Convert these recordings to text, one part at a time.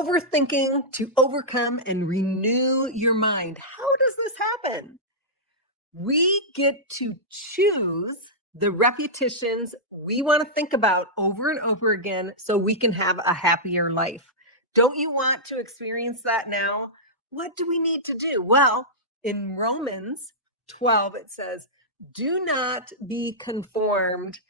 Overthinking to overcome and renew your mind. How does this happen? We get to choose the repetitions we want to think about over and over again so we can have a happier life. Don't you want to experience that now? What do we need to do? Well, in Romans 12, it says, do not be conformed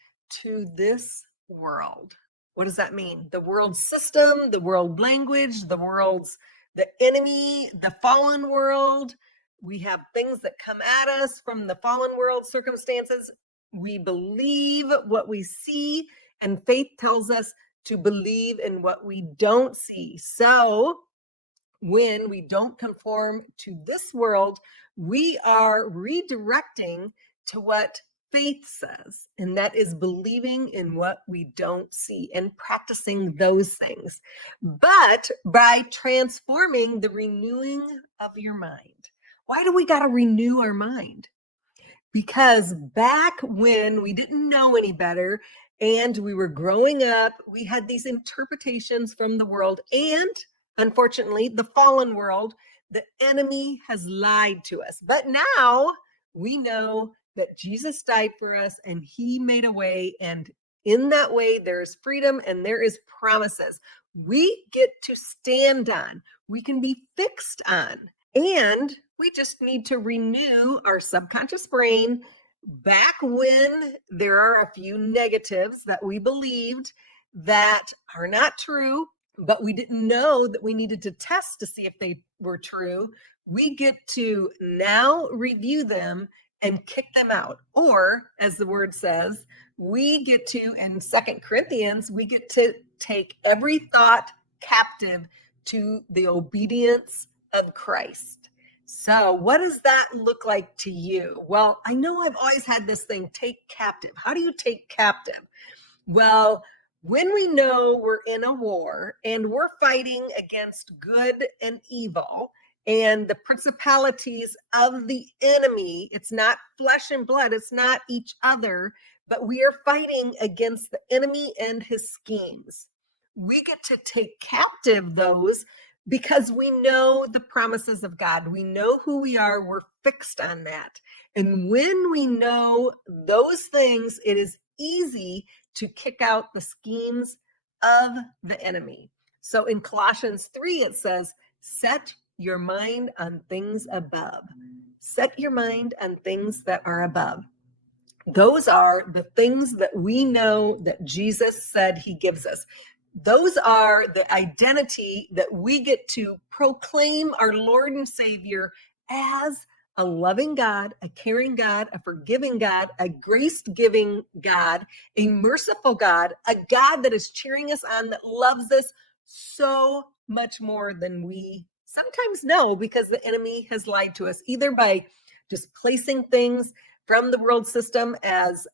to this world. What does that mean? The world system, the world language, the enemy, the fallen world. We have things that come at us from the fallen world circumstances. We believe what we see, and faith tells us to believe in what we don't see. So when we don't conform to this world, we are redirecting to what faith says, and that is believing in what we don't see and practicing those things, but by transforming the renewing of your mind. Why do we got to renew our mind? Because back when we didn't know any better and we were growing up, we had these interpretations from the world, and unfortunately, the fallen world, the enemy has lied to us. But now we know that Jesus died for us and he made a way, and in that way, there's freedom and there is promises we get to stand on, we can be fixed on, and we just need to renew our subconscious brain back when there are a few negatives that we believed that are not true, but we didn't know that we needed to test to see if they were true. We get to now review them and kick them out. Or, as the word says, we get to, in 2 Corinthians, we get to take every thought captive to the obedience of Christ. So what does that look like to you? Well, I know I've always had this thing, take captive. How do you take captive? Well, when we know we're in a war and we're fighting against good and evil and the principalities of the enemy, it's not flesh and blood, it's not each other, but we are fighting against the enemy and his schemes. We get to take captive those because we know the promises of God. We know who we are. We're fixed on that. And when we know those things, it is easy to kick out the schemes of the enemy. So in Colossians 3, it says, set your mind on things above. Set your mind on things that are above. Those are the things that we know that Jesus said he gives us. Those are the identity that we get to proclaim our Lord and Savior as a loving God, a caring God, a forgiving God, a grace-giving God, a merciful God, a God that is cheering us on, that loves us so much more than we sometimes know, because the enemy has lied to us, either by just placing things from the world system as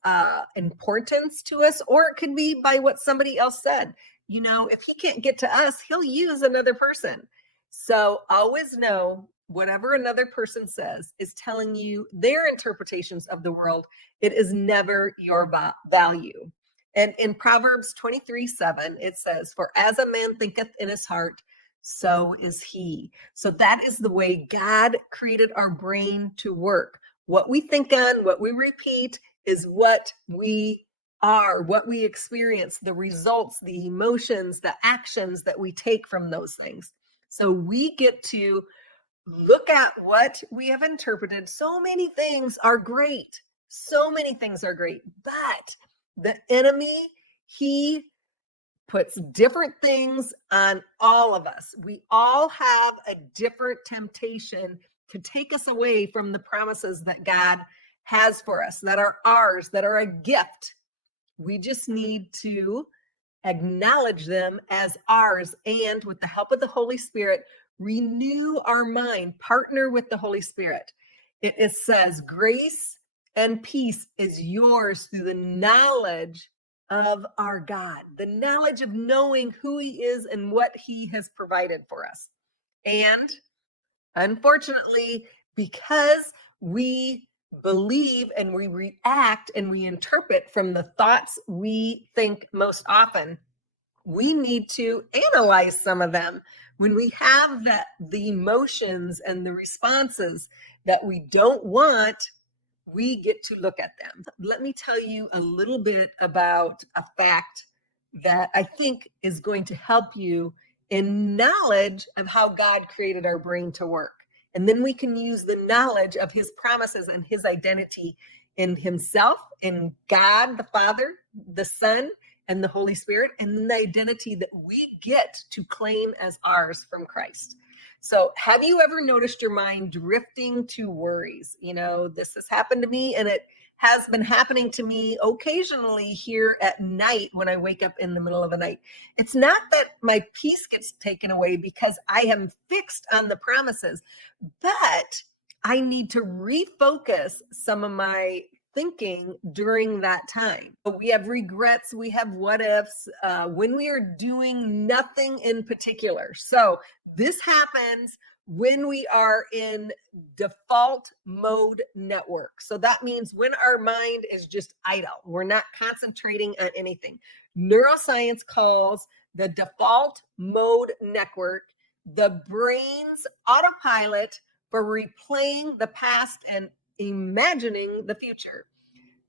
importance to us, or it could be by what somebody else said. You know, if he can't get to us, he'll use another person. So always know whatever another person says is telling you their interpretations of the world. It is never your value. And in Proverbs 23:7, it says, for as a man thinketh in his heart, so is he. So that is the way God created our brain to work. What we think on, what we repeat, is what we are, what we experience, the results, the emotions, the actions that we take from those things. So we get to look at what we have interpreted. So many things are great. So many things are great. But the enemy, he puts different things on all of us. We all have a different temptation to take us away from the promises that God has for us, that are ours, that are a gift. We just need to acknowledge them as ours, and with the help of the Holy Spirit, renew our mind, partner with the Holy Spirit. It says, grace and peace is yours through the knowledge of our God, the knowledge of knowing who he is and what he has provided for us. And unfortunately, because we believe and we react and we interpret from the thoughts we think most often, we need to analyze some of them. When we have the emotions and the responses that we don't want, we get to look at them. Let me tell you a little bit about a fact that I think is going to help you in knowledge of how God created our brain to work. And then we can use the knowledge of his promises and his identity in himself, in God, the Father, the Son, and the Holy Spirit, and then the identity that we get to claim as ours from Christ. So have you ever noticed your mind drifting to worries? This has happened to me, and it has been happening to me occasionally here at night when I wake up in the middle of the night. It's not that my peace gets taken away because I am fixed on the promises, but I need to refocus some of my thinking during that time. We have regrets, we have what ifs when we are doing nothing in particular. So this happens when we are in default mode network. So that means when our mind is just idle, we're not concentrating on anything. Neuroscience calls the default mode network the brain's autopilot for replaying the past and imagining the future.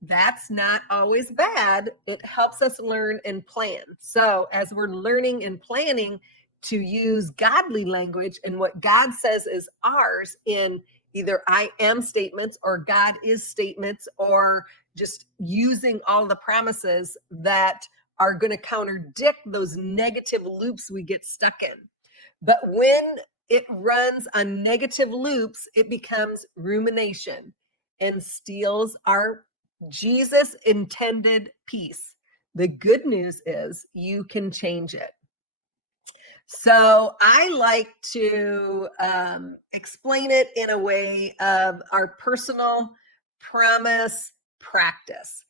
That's not always bad. It helps us learn and plan. So as we're learning and planning to use godly language and what God says is ours in either I am statements or God is statements, or just using all the promises that are going to contradict those negative loops we get stuck in. But when it runs on negative loops, it becomes rumination and steals our Jesus intended peace. The good news is you can change it. So I like to explain it in a way of our personal promise practice.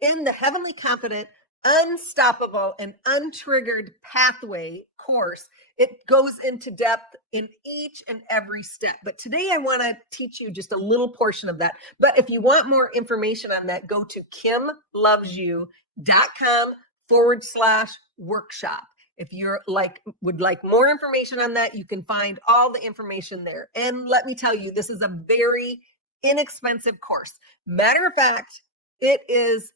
In the Heavenly Confident, Unstoppable, and Untriggered Pathway course, it goes into depth in each and every step. But today I want to teach you just a little portion of that. But if you want more information on that, go to kimlovesyou.com/workshop. If you're would like more information on that, you can find all the information there. And let me tell you, this is a very inexpensive course. Matter of fact, it is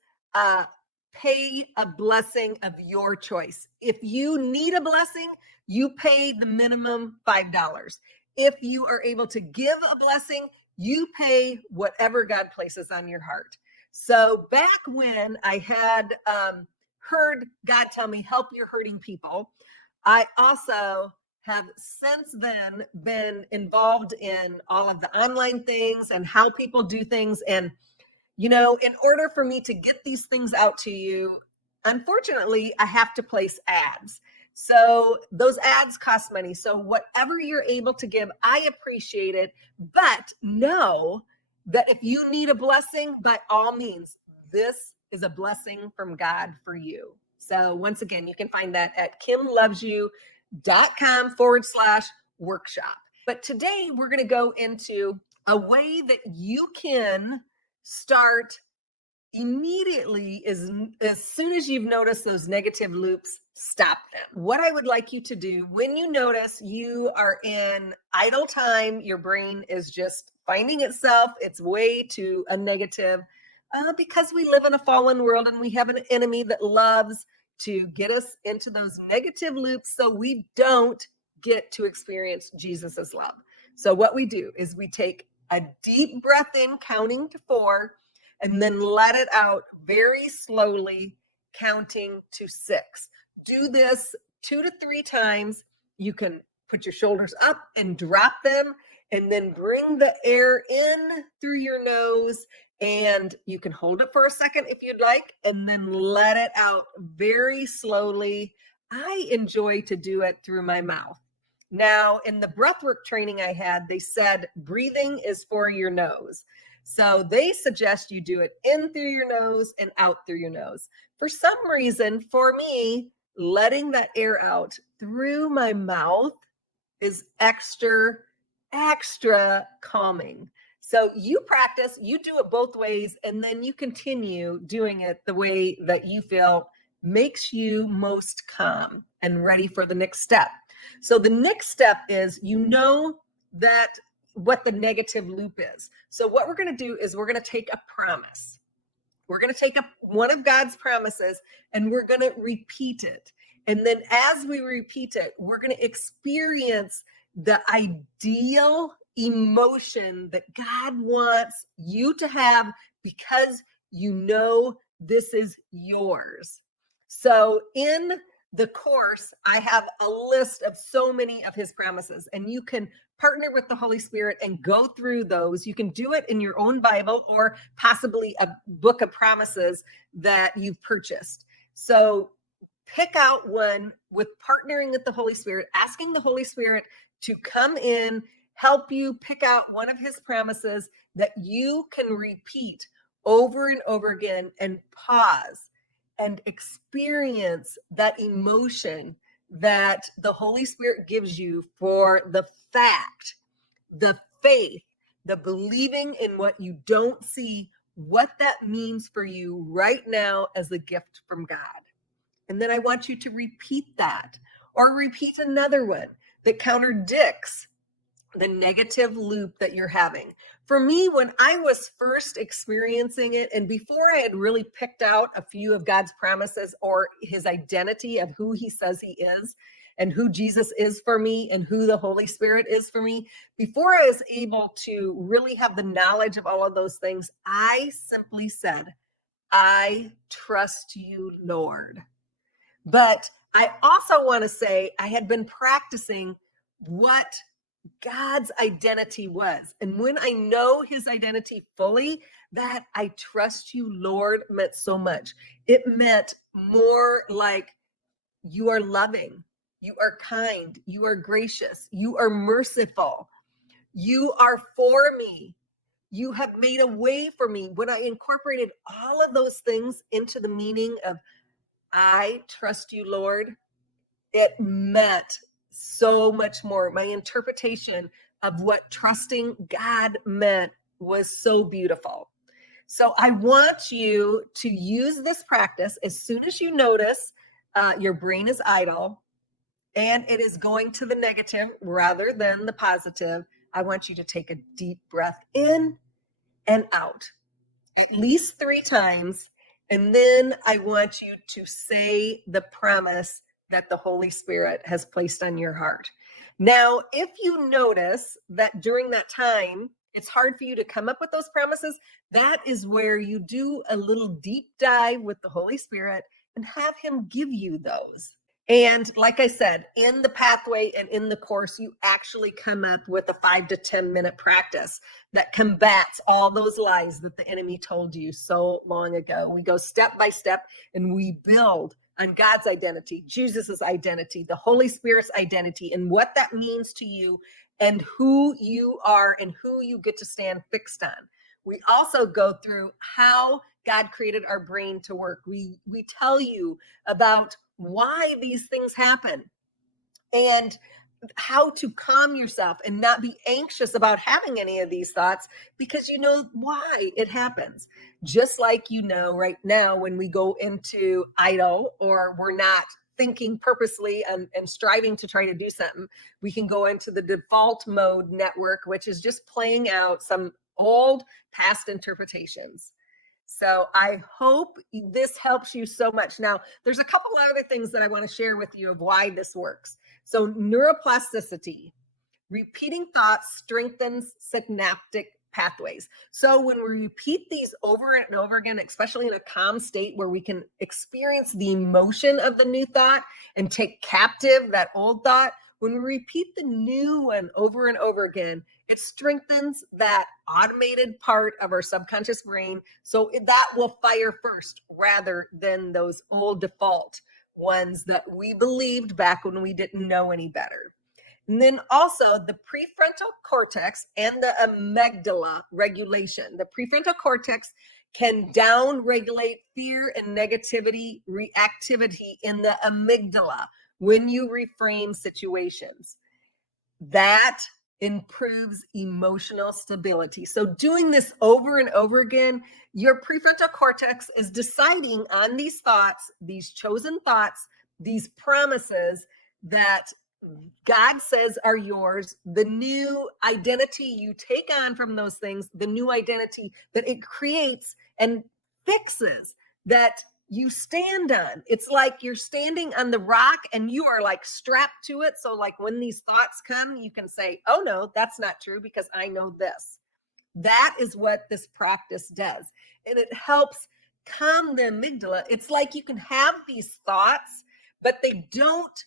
pay a blessing of your choice. If you need a blessing, you pay the minimum $5. If you are able to give a blessing, you pay whatever God places on your heart. So back when I had heard God tell me, help your hurting people, I also have since then been involved in all of the online things and how people do things. And in order for me to get these things out to you, unfortunately, I have to place ads. So those ads cost money. So whatever you're able to give, I appreciate it. But know that if you need a blessing, by all means, this is a blessing from God for you. So once again, you can find that at kimlovesyou.com/workshop. But today we're going to go into a way that you can start immediately as soon as you've noticed those negative loops, stop them. What I would like you to do when you notice you are in idle time, your brain is just finding its way to a negative, because we live in a fallen world and we have an enemy that loves to get us into those negative loops so we don't get to experience Jesus's love. So what we do is we take a deep breath in, counting to 4, and then let it out very slowly, counting to 6. Do this 2 to 3 times. You can put your shoulders up and drop them, and then bring the air in through your nose, and you can hold it for a second if you'd like, and then let it out very slowly. I enjoy to do it through my mouth. Now, in the breathwork training I had, they said breathing is for your nose. So they suggest you do it in through your nose and out through your nose. For some reason, for me, letting that air out through my mouth is extra calming. So you practice, you do it both ways, and then you continue doing it the way that you feel makes you most calm and ready for the next step. So the next step is, that what the negative loop is. So what we're going to do is we're going to take a promise. We're going to take up one of God's promises and we're going to repeat it. And then as we repeat it, we're going to experience the ideal emotion that God wants you to have, because this is yours. So in the course, I have a list of so many of his promises, and you can partner with the Holy Spirit and go through those. You can do it in your own Bible or possibly a book of promises that you've purchased. So pick out one with partnering with the Holy Spirit, asking the Holy Spirit to come in, help you pick out one of his promises that you can repeat over and over again, and pause and experience that emotion that the Holy Spirit gives you for the fact, the faith, the believing in what you don't see, what that means for you right now as a gift from God. And then I want you to repeat that, or repeat another one that contradicts the negative loop that you're having. For me, when I was first experiencing it, and before I had really picked out a few of God's promises or his identity of who he says he is, and who Jesus is for me, and who the Holy Spirit is for me, before I was able to really have the knowledge of all of those things, I simply said, I trust you, Lord. But I also want to say I had been practicing what God's identity was. And when I know his identity fully, that I trust you, Lord, meant so much. It meant more like, you are loving, you are kind, you are gracious, you are merciful, you are for me, you have made a way for me. When I incorporated all of those things into the meaning of I trust you, Lord, it meant so much more. My interpretation of what trusting God meant was so beautiful. So I want you to use this practice as soon as you notice your brain is idle and it is going to the negative rather than the positive. I want you to take a deep breath in and out, at least 3 times. And then I want you to say the promise that the Holy Spirit has placed on your heart. Now, if you notice that during that time, it's hard for you to come up with those promises, that is where you do a little deep dive with the Holy Spirit and have him give you those. And like I said, in the pathway and in the course, you actually come up with a 5 to 10 minute practice that combats all those lies that the enemy told you so long ago. We go step by step and we build on God's identity, Jesus's identity, the Holy Spirit's identity, and what that means to you and who you are and who you get to stand fixed on. We also go through how God created our brain to work. We tell you about why these things happen and how to calm yourself and not be anxious about having any of these thoughts, because you know why it happens. Just like right now when we go into idle or we're not thinking purposely and striving to try to do something, we can go into the default mode network, which is just playing out some old past interpretations. So I hope this helps you so much. Now, there's a couple other things that I want to share with you of why this works. So neuroplasticity, repeating thoughts strengthens synaptic pathways. So when we repeat these over and over again, especially in a calm state where we can experience the emotion of the new thought and take captive that old thought, when we repeat the new one over and over again, it strengthens that automated part of our subconscious brain. So that will fire first rather than those old default ones that we believed back when we didn't know any better. And then also the prefrontal cortex and the amygdala regulation. The prefrontal cortex can down-regulate fear and negativity reactivity in the amygdala when you reframe situations. That improves emotional stability. So doing this over and over again, your prefrontal cortex is deciding on these thoughts, these chosen thoughts, these promises that God says are yours, the new identity you take on from those things, the new identity that it creates and fixes that you stand on. It's like you're standing on the rock and you are like strapped to it. So, like when these thoughts come, you can say, oh no, that's not true because I know this. That is what this practice does. And it helps calm the amygdala. It's like you can have these thoughts, but they don't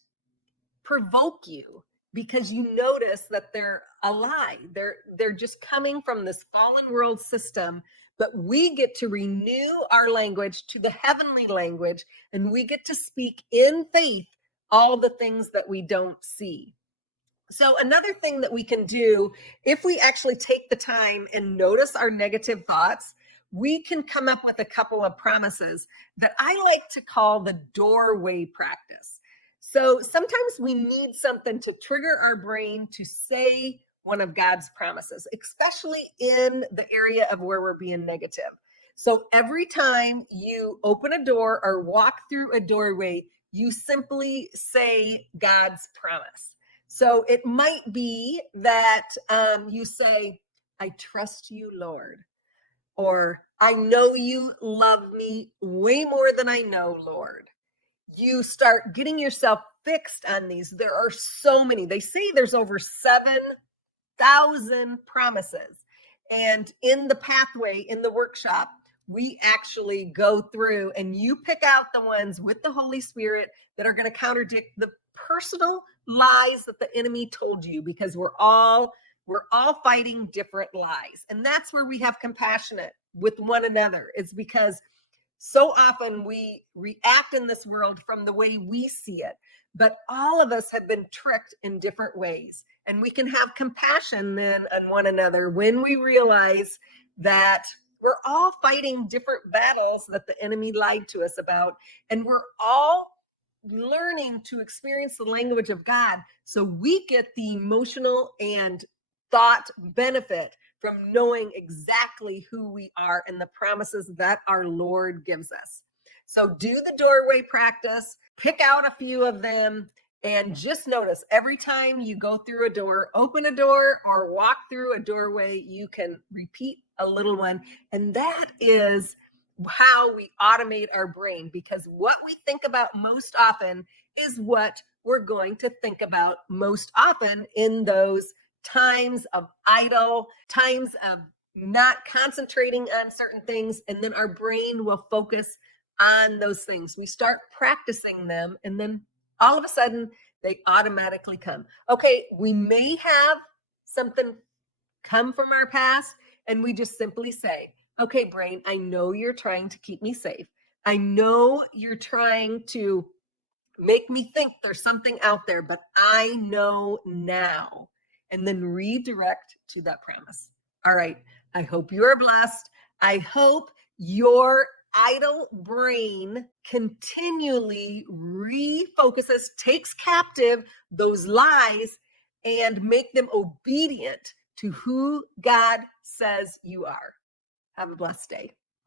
provoke you because you notice that they're a lie. They're just coming from this fallen world system, but we get to renew our language to the heavenly language, and we get to speak in faith all the things that we don't see. So another thing that we can do, if we actually take the time and notice our negative thoughts, we can come up with a couple of promises that I like to call the doorway practice. So sometimes we need something to trigger our brain to say one of God's promises, especially in the area of where we're being negative. So every time you open a door or walk through a doorway, you simply say God's promise. So it might be that you say, I trust you, Lord, or I know you love me way more than I know, Lord. You start getting yourself fixed on these. There are so many. They say there's over 7,000 promises. And in the pathway, in the workshop, we actually go through and you pick out the ones with the Holy Spirit that are going to contradict the personal lies that the enemy told you, because we're all fighting different lies. And that's where we have compassionate with one another. It's because so often we react in this world from the way we see it, but all of us have been tricked in different ways. And we can have compassion then on one another when we realize that we're all fighting different battles that the enemy lied to us about. And we're all learning to experience the language of God, so we get the emotional and thought benefit from knowing exactly who we are and the promises that our Lord gives us. So do the doorway practice, pick out a few of them, and just notice every time you go through a door, open a door or walk through a doorway, you can repeat a little one. And that is how we automate our brain, because what we think about most often is what we're going to think about most often in those times of idle, times of not concentrating on certain things, and then our brain will focus on those things. We start practicing them, and then all of a sudden they automatically come. Okay, we may have something come from our past, and we just simply say, okay, brain, I know you're trying to keep me safe. I know you're trying to make me think there's something out there, but I know now. And then redirect to that promise. All right. I hope you are blessed. I hope your idle brain continually refocuses, takes captive those lies, and make them obedient to who God says you are. Have a blessed day.